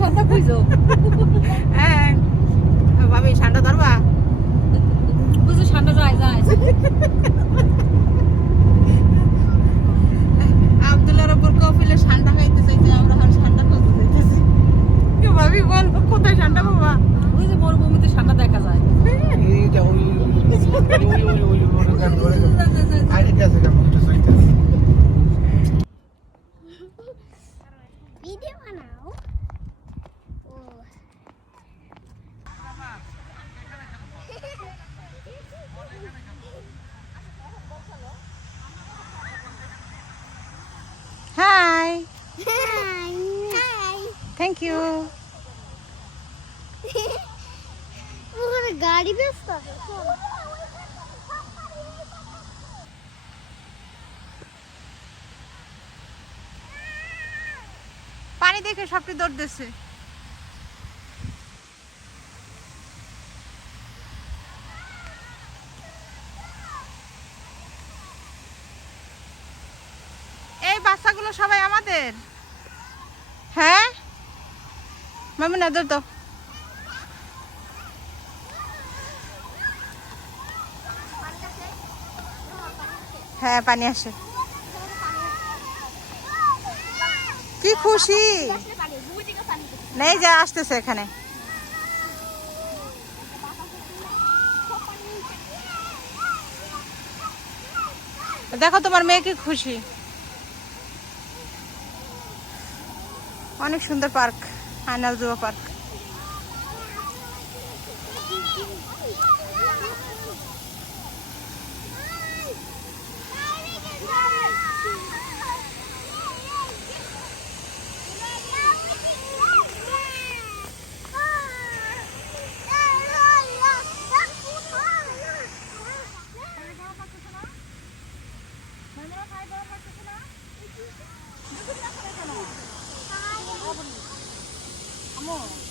কথা কইছো হ্যাঁ ভাবি ঠান্ডা ধরবা বুঝো ঠান্ডা যায় যায় আব্দুল্লাহর উপর কপিলে ঠান্ডা খাইতে চাইছে আমরা আর ঠান্ডা করতে চাইতেছি ভাবি বল কোথায় ঠান্ডা বাবা ওই যে মরুভূমিতে ঠান্ডা দেখা যায় এইটা ওই গান ধরে আরে কি আছে কেমন একটু সইতে ভিডিও বানাও ও hi hi hi thank you ওখানে গাড়ি ব্যস্ত আছে পানি দেখে সবটি দৌড় দিচ্ছে এই বাচ্চাগুলো সবাই আমাদের হ্যাঁ মামু না দৌড় দাও হ্যাঁ পানি আসে কি খুশি নেই যা আসতেছে এখানে দেখো তোমার মেয়ে কি খুশি অনেক সুন্দর পার্ক আইনাল জুয়া পার্ক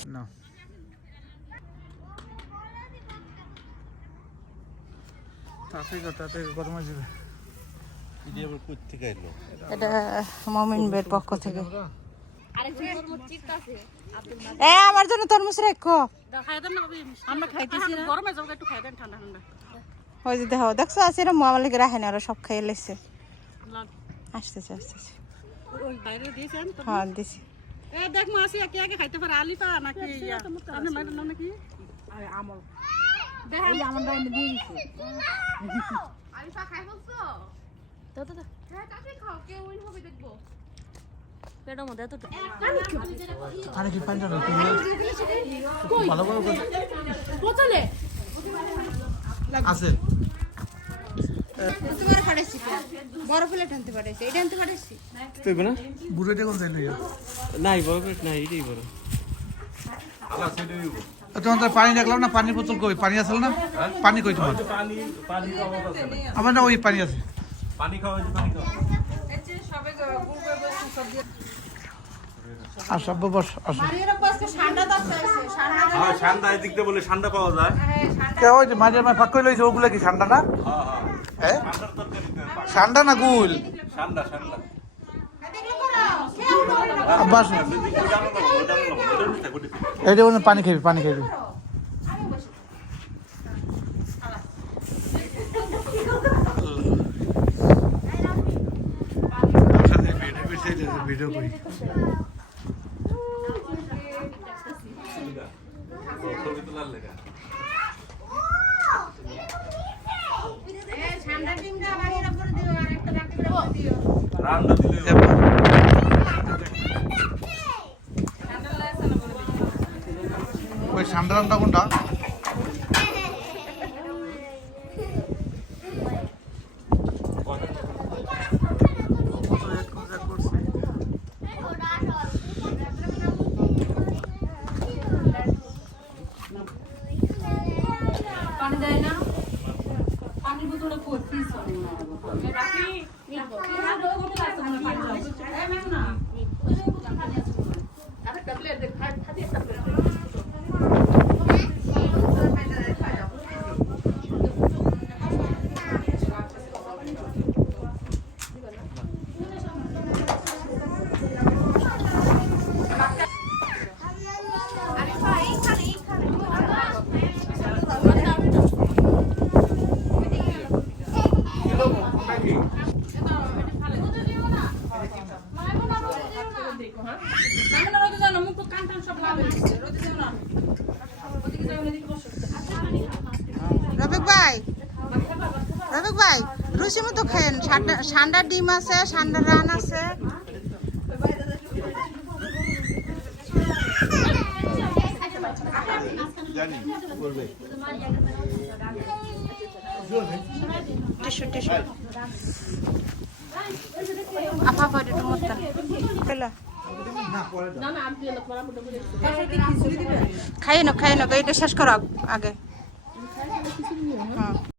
না তাতে কত মাস যাবে এটা মমিন বের পক্ষ থেকে আমার জন্য তরমুজ রেখো আমরা খাইতেছি গরমে যাবো একটু খাই দেন ঠান্ডা ঠান্ডা ওই যে দেখো দেখছো আছে এরা মামালিকে রাখে না ওরা সব খাইয়ে লেছে আসতেছে আসতেছে ওই বাইরে দিয়েছেন তো হ্যাঁ দিছি এ দেখ মাসি একে একে খাইতে পারে আলিফা নাকি আপনি মাইরের নাম নাকি আরে আমল দেখ ওই আমলটা এনে দিয়ে দিছে আলিফা খাই বলছো দাও দাও হ্যাঁ তাড়াতাড়ি খাও কে উইন হবে দেখবো পেটের মধ্যে এত আরে কি পানি জানো তুমি ভালো করে বোতলে আছে তোমার পাঠাইছি বড় প্লেট আনতে পাঠাইছি এটা আনতে পাঠাইছি তুইবে না বুড়ো দেখুন চাইলে নাই বড় পেট নাই এটাই বড় তোমার তো পানি দেখলাম না পানির বোতল কই পানি আসল না পানি কই তোমার আমার না ওই পানি আছে আর সব বস আসো ঠান্ডা এদিক দিয়ে বলে ঠান্ডা পাওয়া যায় কে ওই যে মাঝে মাঝে ফাঁক করে লইছে ওগুলা কি ঠান্ডা না হ্যাঁ ঠান্ডা না গুল ঠান্ডা ঠান্ডা বাস এইটা বলে পানি খাবি পানি খাবি ভিডিও করি ওই ঠান্ডা ঠান্ডা কোনটা পানি দেয় না পানি বোতলে করতেই চলে না রাতুক ভাই রুচি মতো খাইন, ঠান্ডার ডিম আছে, ঠান্ডার রান আছে। টিস্যু টিস্যু আপা পরে একটু মত খাই না, এটা শেষ করো আগে।